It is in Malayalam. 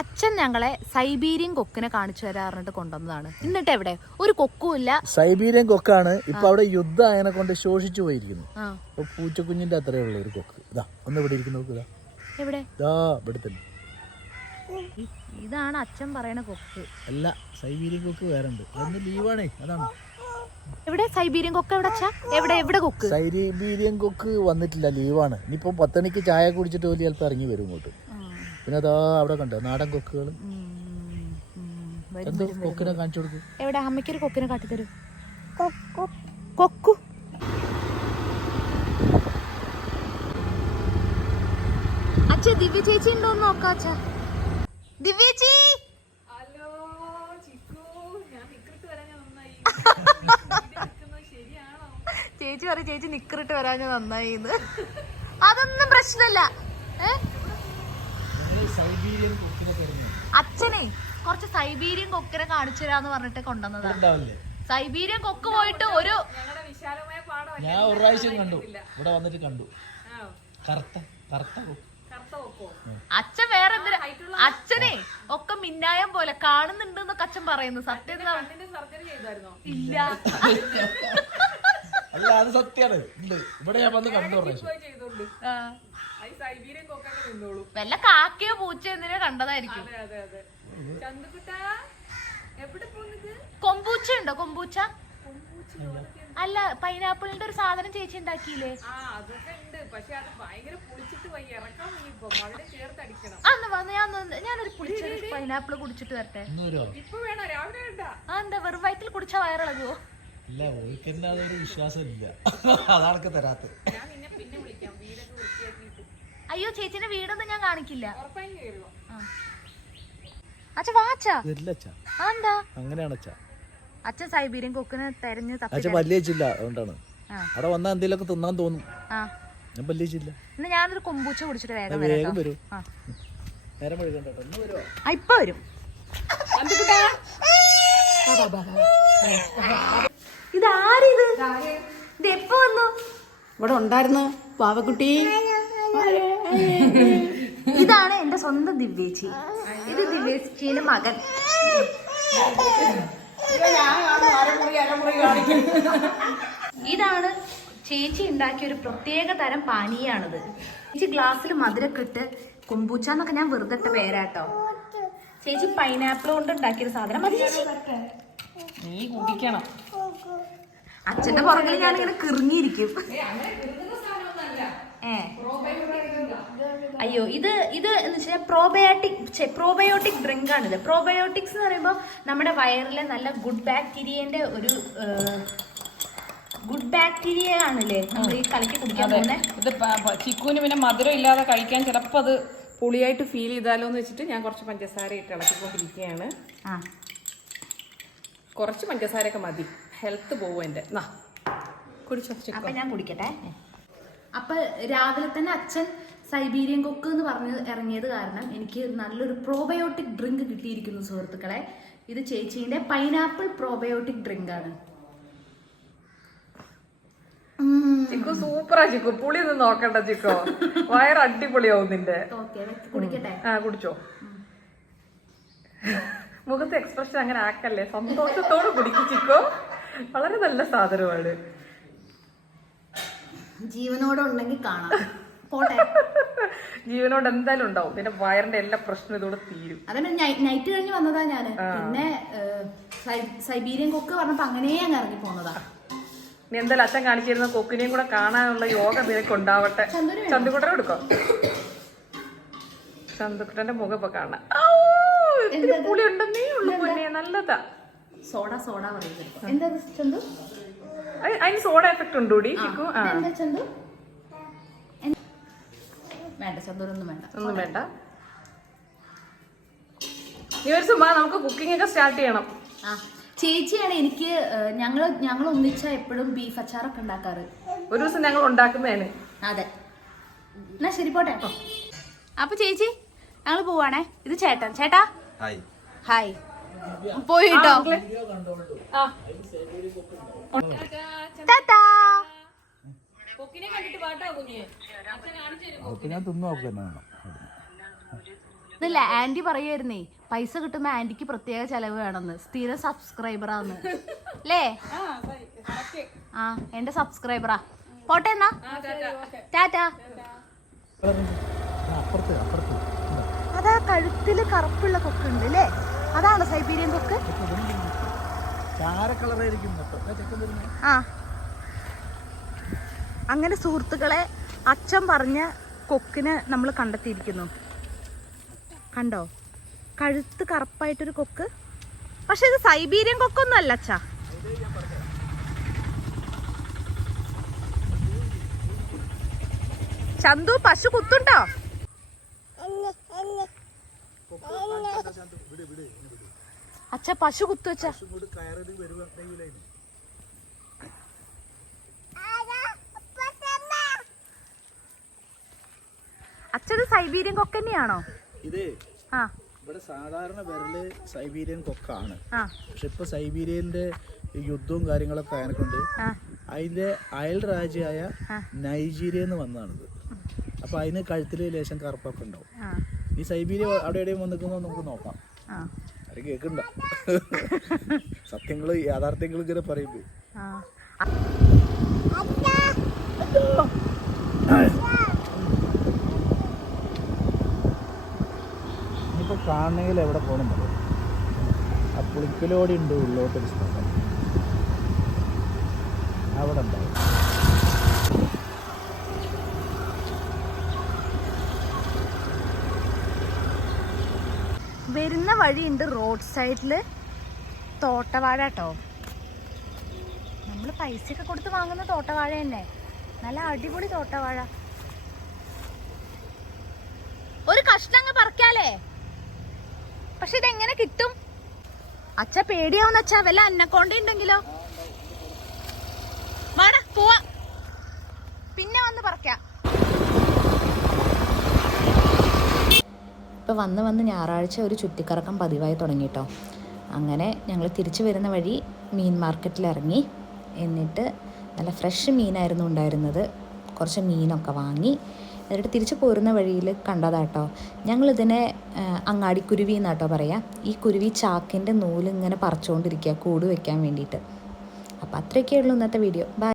അച്ഛൻ ഞങ്ങളെ സൈബീരിയൻ കൊക്കിനെ കാണിച്ചു തരാറിട്ട് കൊണ്ടുവന്നതാണ്. എന്നിട്ട് എവിടെ? ഒരു കൊക്കും ഇല്ല. സൈബീരിയൻ കൊക്കാണ് ഇപ്പൊ അവിടെ യുദ്ധം അതിനെ കൊണ്ട് ശോഷിച്ചു പോയിരിക്കുന്നു. പൂച്ചക്കുഞ്ഞിന്റെ അത്രേ ഉള്ള ഒരു കൊക്ക്. ഇതാ ഒന്ന് ഇവിടെ ഇരിക്കുന്ന എവിടെ? ഇതാ ഇവിടെ തന്നെ. ഇതാണ് അച്ഛൻ പറയണ കൊക്ക്. അല്ല സൈബീരിയൻ കൊക്ക് വേറെ ഉണ്ട്. ലീവാണേ അതാണ്. എവിടെ? സൈബീരിയൻ കൊക്ക് എവിടെ അച്ഛാ? എവിടെ? എവിടെ കൊക്ക്? സൈബീരിയൻ കൊക്ക് വന്നിട്ടില്ല ലീവാണ്. ഇനിയിപ്പോ പത്തണിക്ക് ചായ കുടിച്ചിട്ട് ഒരു ചിലപ്പോൾ ഇറങ്ങി വരും ഇങ്ങോട്ട്. പിന്നെ അതാ അവിടെ കണ്ടോ? നാടൻ കൊക്കുകൾ എന്തോ കൊക്കിനെ കാണിച്ചു കൊടുക്കും. എവിടെ? അമ്മയ്ക്കൊരു കൊക്കിനെ കാട്ടിത്തരും. കൊക്കു. അച്ഛ ദിവ്യ ചേച്ചി ഉണ്ടോന്ന് നോക്കാം അച്ഛ. ദിവ്യേച്ചി ചേച്ചി! പറയും ചേച്ചി നിക്കറിട്ട് വരാഞ്ഞ നന്നായി അതൊന്നും പ്രശ്നമല്ല അച്ഛനെ കുറച്ച് സൈബീരിയൻ കൊക്കിനെ കാണിച്ചു തരാന്ന് പറഞ്ഞിട്ട് കൊണ്ടുവന്നതാണ് സൈബീരിയൻ കൊക്ക് പോയിട്ട് ഒരു ഞാൻ ഒരു പ്രാവശ്യം കണ്ടു. ഇവിടെ വന്നിട്ട് കണ്ടു. കറുത്ത കറുത്ത കൊക്ക്. അച്ഛൻ വേറെ എന്തിനാ അച്ഛനെ ഒക്കെ മിന്നായം പോലെ കാണുന്നുണ്ട് എന്നൊക്കെ അച്ഛൻ പറയുന്നു. സത്യം? ഇല്ല. അത് സത്യാണ്. ഉണ്ട്. ഇവിടെ ഞാൻ വന്ന് കണ്ടു. വല്ല കാക്കയോ പൂച്ചയോ എന്തിനോ കണ്ടതായിരിക്കും. കൊമ്പൂച്ച ഉണ്ടോ? കൊമ്പൂച്ച? അല്ല പൈനാപ്പിളിന്റെ ഒരു സാധനം ചേച്ചി ഉണ്ടാക്കിയില്ലേ? എന്നാ വന്ന് ഞാൻ ഞാനൊരു പുളിച്ച പൈനാപ്പിൾ കുടിച്ചിട്ട് വരട്ടെ. എന്താ വെറും വയറ്റിൽ കുടിച്ച വയറിളകുവോ? ഇല്ല ഓയിക്കന്നെ അതൊരു വിശ്വാസം ഇല്ല അതാണൊക്കെ തരാത്ത. ഞാൻ നിന്നെ പിന്നെ വിളിക്കാം. വീടൊക്കെ വൃത്തിയാക്കിയിട്ട്. അയ്യോ ചേച്ചിന്റെ വീടൊന്നും ഞാൻ കാണിക്കില്ല. ഉറപ്പായും കയറുക അച്ഛ വാച്ചാ വരില്ല അച്ഛാ. അതെന്താ? അങ്ങനെയാണ് അച്ഛാ. അച്ഛൻ സൈബീരിയൻ കൊക്കിനെ തെരഞ്ഞു തപ്പി അച്ഛൻ പല്ലിയച്ചില്ല അതുകൊണ്ടാണ്. ആ. അവിടെ വന്നാൽ എന്തെങ്കിലുമൊക്കെ തിന്നാൻ തോന്നും. ആ. ഞാൻ ഞാനൊരു കൊമ്പൂച്ച കുടിച്ചിട്ട് വേഗം വേഗം വരാം വരൂ. ആ. നേരം വഴുകണ്ട ഇപ്പൊ വരും. ഇതാരിത്? ഇത് എപ്പോ വന്നു? ഇവിടെ ഉണ്ടായിരുന്നു പാവക്കുട്ടി. ഇതാണ് എന്റെ സ്വന്തം ദിവ്യേച്ചി. ഇത് ദിവ്യേച്ചിയുടെ മകൻ. ഇതാണ് ചേച്ചി ഉണ്ടാക്കിയ ഒരു പ്രത്യേക തരം പാനീയാണിത്. ചേച്ചി ഗ്ലാസ്സിൽ മധുരക്കിട്ട് കുമ്പൂച്ച എന്നൊക്കെ ഞാൻ വെറുതെ പേരാട്ടോ. ചേച്ചി പൈനാപ്പിൾ കൊണ്ട് ഉണ്ടാക്കിയൊരു സാധനം. മതി ചേച്ചി. നീ കുടിക്കണം. അച്ഛന്റെ പുറകിൽ ഞാനിങ്ങനെ കിറങ്ങിയിരിക്കും. ഏ. അയ്യോ ഇത് ഇത് എന്ന് വെച്ചാൽ പ്രോബയോട്ടിക് പ്രോബയോട്ടിക് ഡ്രിങ്ക് ആണിത്. പ്രോബയോട്ടിക്സ് എന്ന് പറയുമ്പോൾ നമ്മുടെ വയറിലെ നല്ല ഗുഡ് ബാക്ടീരിയന്റെ ഒരു ഗുഡ് ബാക്ടീരിയ ആണല്ലേ? നമ്മൾ ഈ കലക്കി കുടിക്കാൻ പോകുന്നത് ഇത് ചിക്കുവിന് പിന്നെ മധുരം ഇല്ലാതെ കഴിക്കാൻ ചിലപ്പോൾ അത് പുളിയായിട്ട് ഫീൽ ചെയ്താലോ എന്ന് വെച്ചിട്ട് ഞാൻ കുറച്ച് പഞ്ചസാര ഇട്ട് ഇളക്കിക്കൊണ്ടിരിക്കുകയാണ്. ആ. കുറച്ച് പഞ്ചസാരയൊക്കെ മതി. ഹെൽത്ത് പോവും എന്റെ. നാ കുടിച്ചോ ചിക്കു അപ്പൊ ഞാൻ കുടിക്കട്ടെ. അപ്പൊ രാവിലെ തന്നെ അച്ഛൻ സൈബീരിയൻ കൊക്ക് എന്ന് പറഞ്ഞ് ഇറങ്ങിയത് കാരണം എനിക്ക് നല്ലൊരു പ്രോബയോട്ടിക് ഡ്രിങ്ക് കിട്ടിയിരിക്കുന്നു സുഹൃത്തുക്കളെ. ഇത് ചേച്ചീന്റെ പൈനാപ്പിൾ പ്രോബയോട്ടിക് ഡ്രിങ്ക് ആണ്. ചിക്കു സൂപ്പറാ ചിക്കു. പുളി ഒന്നും നോക്കണ്ട ചിക്കോ. വയറ് അടിപൊളിയാവും നിന്റെ. ആ കുടിച്ചോ. മുഖത്തെ എക്സ്പ്രഷൻ അങ്ങനെ ആക്കല്ലേ? സന്തോഷത്തോട് കുടിക്കും ചിക്കോ. വളരെ നല്ല സാധനമാണ്. ജീവനോടെ ഉണ്ടെങ്കിൽ കാണാം. പോട്ടെ. ജീവനോട് എന്തായാലും ഉണ്ടാവും. പിന്നെ വയറിന്റെ എല്ലാ പ്രശ്നം ഇതോടെ തീരും. അതന്നെ നൈറ്റ് കഴിഞ്ഞ് വന്നതാ ഞാൻ. പിന്നെ സൈബീരിയൻ കൊക്ക് പറഞ്ഞപ്പോ അങ്ങനെയാ അങ്ങ് ഇറങ്ങി പോന്നതാ നീ എന്തായാലും അച്ഛൻ കാണിച്ചിരുന്ന കൊക്കിനെയും കൂടെ കാണാനുള്ള യോഗ നിനക്ക് ഉണ്ടാവട്ടെ. ചന്തുക്കുട്ടനെ എടുക്കോ? ചന്തുക്കുട്ടന്റെ മുഖം ഇപ്പൊ കാണാം. ഔ, ഇത്തിരി പുളി ഉണ്ടെന്നേ ഉള്ളു പൊന്നെ നല്ലതാ. സോഡ സോഡ പറയുന്നത്. എന്താ ചന്തു? അതിന് സോഡ എഫക്ട് ഉണ്ടോ ചിക്കു ചന്തു? വേണ്ട ചന്തുരൊന്നും വേണ്ട. ഒന്നും വേണ്ട. നമുക്ക് കുക്കിംഗ് ഒക്കെ സ്റ്റാർട്ട് ചെയ്യണം. ആ. ചേച്ചിയാണ് എനിക്ക് ഞങ്ങൾ ഞങ്ങൾ ഞങ്ങൾ ഒന്നിച്ച എപ്പോഴും ബീഫ് അച്ചാറൊക്കെ ഉണ്ടാക്കാറ്. ഒരു ദിവസം ഞങ്ങൾ ഉണ്ടാക്കുന്നതാണ്. അതെ. എന്നാ ശരി പോട്ടെ. അപ്പൊ ചേച്ചി ഞങ്ങൾ പോവാണേ. ഇത് ചേട്ടൻ. ചേട്ടാ? ഹായ്. പോയി കേട്ടോ ആന്റി പറയായിരുന്നേ പൈസ കിട്ടുമ്പോ ആന്റിക്ക് പ്രത്യേക ചെലവ് വേണമെന്ന്. സ്ഥിര സബ്സ്ക്രൈബറാന്ന് അല്ലേ ആ എന്റെ സബ്സ്ക്രൈബറാ പോട്ടെ എന്നാ. ടാറ്റാ. അപ്പുറത്ത് അപ്പുറത്ത്. അതാ കഴുത്തിൽ കറുപ്പുള്ള കൊക്കുണ്ട് അല്ലേ അതാണ് സൈബീരിയൻ കൊക്ക്. ആ. അങ്ങനെ സുഹൃത്തുക്കളെ അച്ഛൻ പറഞ്ഞ കൊക്കിനെ നമ്മൾ കണ്ടെത്തിയിരിക്കുന്നു. കണ്ടോ? കഴുത്ത് കറുപ്പായിട്ടൊരു കൊക്ക്. പക്ഷെ ഇത് സൈബീരിയൻ കൊക്കൊന്നും അല്ല അച്ഛാ. ചന്തു പശു കുത്തുണ്ടോ? അച്ഛ പശു കുത്തു അച്ഛത് സൈബീരിയൻ കൊക്കന്നെയാണോ ഇത് ആ. ഇവിടെ സാധാരണ വിരൽ സൈബീരിയൻ കൊക്കാണ്. പക്ഷെ ഇപ്പൊ സൈബീരിയന്റെ യുദ്ധവും കാര്യങ്ങളൊക്കെ ആയതുകൊണ്ട് അതിന്റെ അയൽ രാജ്യമായ നൈജീരിയ എന്ന് വന്നതാണിത്. അപ്പൊ അതിന് കഴുത്തിൽ ലേശം കറുപ്പൊക്കെ ഉണ്ടാവും. ഈ സൈബീരിയ അവിടെ എവിടെയും വന്നിരിക്കുന്നോ നമുക്ക് നോക്കാം. അത് കേൾക്കണ്ട. സത്യങ്ങൾ യാഥാർത്ഥ്യങ്ങൾ ഇങ്ങനെ പറയുമ്പോ ആ ഇനിയിപ്പോ കാണണമെങ്കിൽ എവിടെ പോകണം ആ പുളിക്കലോടി ഉണ്ട് ഉള്ളോട്ടൊരു സ്ഥലം. അവിടെ ഉണ്ടാവും. വരുന്ന വഴിയുണ്ട് റോഡ് സൈഡിൽ തോട്ടവാഴ കേട്ടോ നമ്മൾ പൈസയൊക്കെ കൊടുത്ത് വാങ്ങുന്ന തോട്ടവാഴ തന്നെ. നല്ല അടിപൊളി തോട്ടവാഴ. ഒരു കഷ്ണം അങ്ങ് പറിക്കാലേ. പക്ഷെ ഇതെങ്ങനെ കിട്ടും? അച്ഛ പേടിയാവുന്ന അച്ഛ വല്ല അന്നക്കോണ്ട ഉണ്ടെങ്കിലോ? വാടാ പോവാ. പിന്നെ വന്ന് പറക്കാം. ഇപ്പൊ വന്ന് വന്ന് ഞായറാഴ്ച ഒരു ചുറ്റിക്കറക്കം പതിവായി തുടങ്ങിട്ടോ. അങ്ങനെ ഞങ്ങൾ തിരിച്ചു വരുന്ന വഴി മീൻ മാർക്കറ്റിൽ ഇറങ്ങി എന്നിട്ട് നല്ല ഫ്രഷ് മീനായിരുന്നു ഉണ്ടായിരുന്നത്. കുറച്ച് മീനൊക്കെ വാങ്ങി. എന്നിട്ട് തിരിച്ചു പോരുന്ന വഴിയിൽ കണ്ടതാട്ടോ. ഞങ്ങളിതിനെ അങ്ങാടിക്കുരുവി എന്നാട്ടോ പറയാം. ഈ കുരുവി ചാക്കിന്റെ നൂലിങ്ങനെ പറിച്ചുകൊണ്ടിരിക്കുക കൂട് വയ്ക്കാൻ വേണ്ടിയിട്ട്. അപ്പോൾ അത്രയൊക്കെയുള്ളൂ ഇന്നത്തെ വീഡിയോ. ബൈ